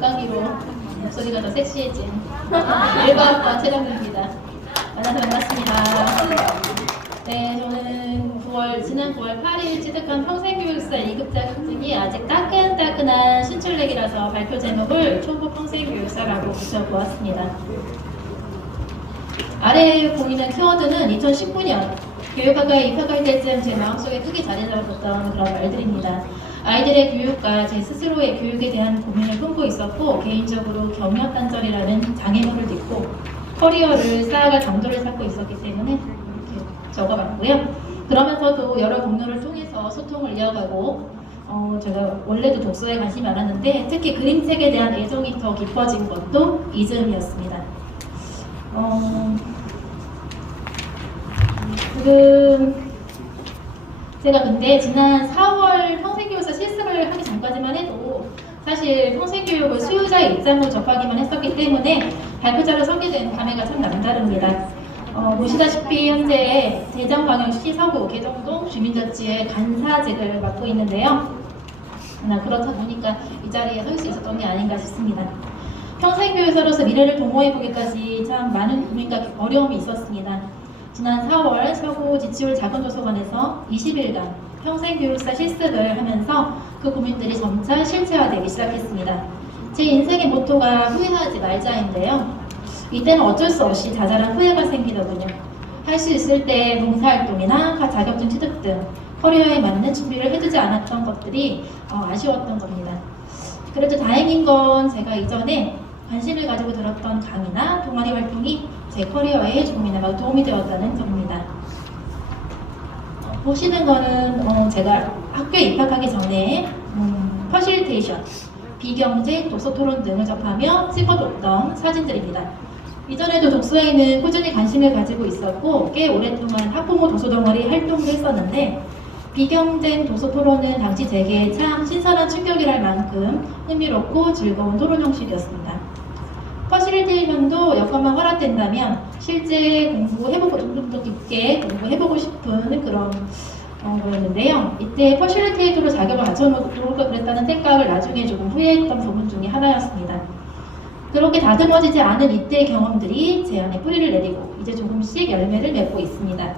육강기로 목소리가 더 섹시해진 일과학과 최정입니다. 만나서 반갑습니다. 네, 저는 지난 9월 8일 취득한 평생교육사 2급 자격증이 아직 따끈따끈한 신출내기라서 발표 제목을 초보 평생교육사라고 붙여보았습니다. 아래 보이는 키워드는 2019년 교육학과에 입학할 때쯤 제 마음속에 크게 자리 잡았던 그런 말들입니다. 아이들의 교육과 제 스스로의 교육에 대한 고민을 품고 있었고, 개인적으로 경력단절이라는 장애물을 딛고 커리어를 쌓아갈 강도를 찾고 있었기 때문에 이렇게 적어봤고요. 그러면서도 여러 공로를 통해서 소통을 이어가고, 제가 원래도 독서에 관심이 많았는데 특히 그림책에 대한 애정이 더 깊어진 것도 이 즈음이었습니다. 지금 제가 근데 지난 4월 평생교육사 실습을 하기 전까지만 해도 사실 평생교육을 수요자의 입장으로 접하기만 했었기 때문에 발표자로 서게 된 감회가 참 남다릅니다. 보시다시피 현재 대전광역시 서구 개정동 주민자치의 간사직을 맡고 있는데요. 그렇다 보니까 이 자리에 설 수 있었던 게 아닌가 싶습니다. 평생교육사로서 미래를 도모해보기까지 참 많은 고민과 어려움이 있었습니다. 지난 4월 서구 지치울 작은도서관에서 20일간 평생교육사 실습을 하면서 그 고민들이 점차 실체화되기 시작했습니다. 제 인생의 모토가 후회하지 말자인데요. 이때는 어쩔 수 없이 자잘한 후회가 생기더군요. 할 수 있을 때 봉사활동이나 자격증 취득 등 커리어에 맞는 준비를 해두지 않았던 것들이 아쉬웠던 겁니다. 그래도 다행인 건 제가 이전에 관심을 가지고 들었던 강의나 동아리 활동이 제 커리어에 조금이나마 도움이 되었다는 점입니다. 보시는 거는 제가 학교에 입학하기 전에 퍼실테이션, 비경제, 독서토론 등을 접하며 찍어뒀던 사진들입니다. 이전에도 독서에는 꾸준히 관심을 가지고 있었고 꽤 오랫동안 학부모 도서동아리 활동도 했었는데, 비경쟁 도서토론은 당시 제게 참 신선한 충격이랄 만큼 흥미롭고 즐거운 토론 형식이었습니다. 퍼실테이션도 여건만 허락된다면 실제 공부해보고 좀 더 깊게 공부해보고 싶은 그런 거였는데요. 이때 퍼실테이터로 자격을 갖춰놓을 걸 그랬다는 생각을 나중에 조금 후회했던 부분 중에 하나였습니다. 그렇게 다듬어지지 않은 이때의 경험들이 제 안에 뿌리를 내리고 이제 조금씩 열매를 맺고 있습니다.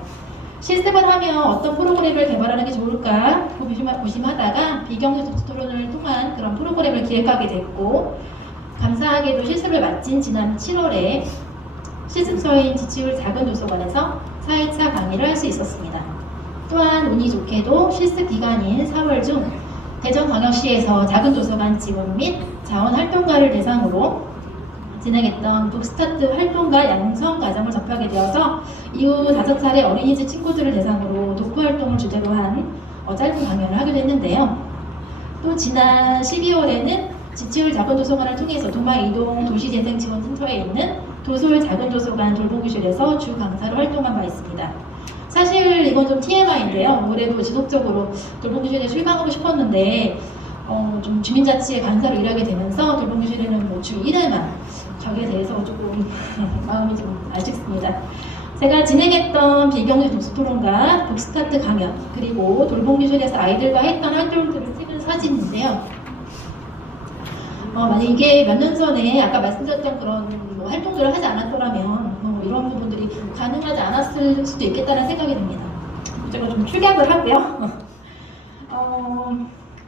실습을 하면 어떤 프로그램을 개발하는 게 좋을까 고심하다가 비경제 토론을 통한 그런 프로그램을 기획하게 됐고, 감사하게도 실습을 마친 지난 7월에 실습처인 지치울 작은도서관에서 4회차 강의를 할 수 있었습니다. 또한 운이 좋게도 실습 기간인 4월 중 대전광역시에서 작은도서관 직원 및 자원활동가를 대상으로 진행했던 북스타트 활동가 양성 과정을 접하게 되어서 이후 5차례 어린이집 친구들을 대상으로 독후활동을 주제로 한 짧은 강연을 하기도 했는데요. 또 지난 12월에는 지치울 작은도서관을 통해서 도마이동 도시재생지원센터에 있는 도솔 작은도서관 돌보기실에서 주 강사로 활동한 바 있습니다. 사실 이건 좀 TMI인데요. 올해도 지속적으로 돌보기실에 출강하고 싶었는데 좀 주민자치의 간사로 일하게 되면서 돌보기실에는 주 1회만 가게 돼서 조금 마음이 좀 아쉽습니다. 제가 진행했던 비경제 독서토론과 북스타트 강연, 그리고 돌보기실에서 아이들과 했던 활동들을 찍은 사진인데요. 만약 이게 몇 년 전에 아까 말씀드렸던 그런 활동들을 하지 않았더라면 이런 부분들이 가능하지 않았을 수도 있겠다는 생각이 듭니다. 제가 좀 출격을 하고요.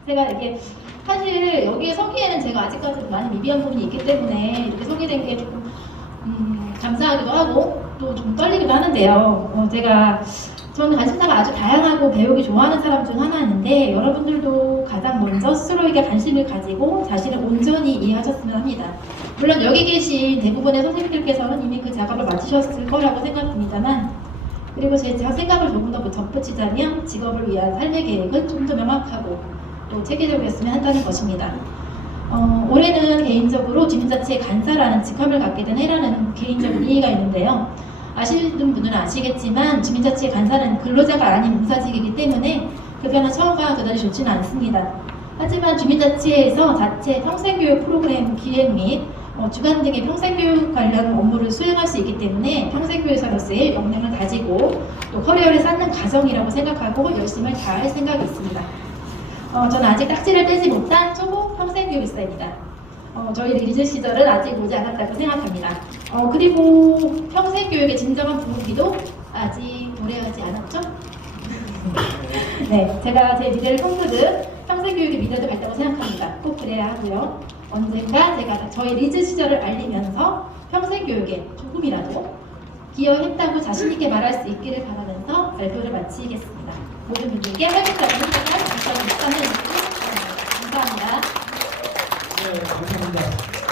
제가 이게 사실 여기에 서기에는 제가 아직까지 많이 미비한 부분이 있기 때문에 이렇게 서게 된 게 조금 감사하기도 하고 또 좀 떨리기도 하는데요. 저는 관심사가 아주 다양하고 배우기 좋아하는 사람 중 하나인데, 여러분들도 가장 먼저 스스로에게 관심을 가지고 자신을 온전히 이해하셨으면 합니다. 물론 여기 계신 대부분의 선생님들께서는 이미 그 작업을 마치셨을 거라고 생각됩니다만, 그리고 제 생각을 조금 더 덧붙이자면 직업을 위한 삶의 계획은 좀 더 명확하고 또 체계적이었으면 한다는 것입니다. 올해는 개인적으로 주민자치의 간사라는 직함을 갖게 된 해라는 개인적인 의의가 있는데요. 아시는 분들은 아시겠지만 주민자치의 간사는 근로자가 아닌 무사직이기 때문에 그 변화 처우가 그다지 좋지는 않습니다. 하지만 주민자치에서 자체 평생교육 프로그램 기획 및 주관 등의 평생교육 관련 업무를 수행할 수 있기 때문에 평생교육사로서의 역량을 다지고 또 커리어를 쌓는 과정이라고 생각하고 열심히 다할 생각이 있습니다. 저는 아직 딱지를 떼지 못한 초보 평생교육사입니다. 저희 리즈 시절은 아직 오지 않았다고 생각합니다. 그리고 평생 교육의 진정한 부흥기도 아직 도래하지 않았죠? 네, 제가 제 미래를 꿈꾸듯 평생 교육의 미래도 밝다고 생각합니다. 꼭 그래야 하고요. 언젠가 제가 저희 리즈 시절을 알리면서 평생 교육에 조금이라도 기여했다고 자신있게 말할 수 있기를 바라면서 발표를 마치겠습니다. 모든 분들께 활동적인 행동을 2023년 감사합니다. 네, 감사합니다.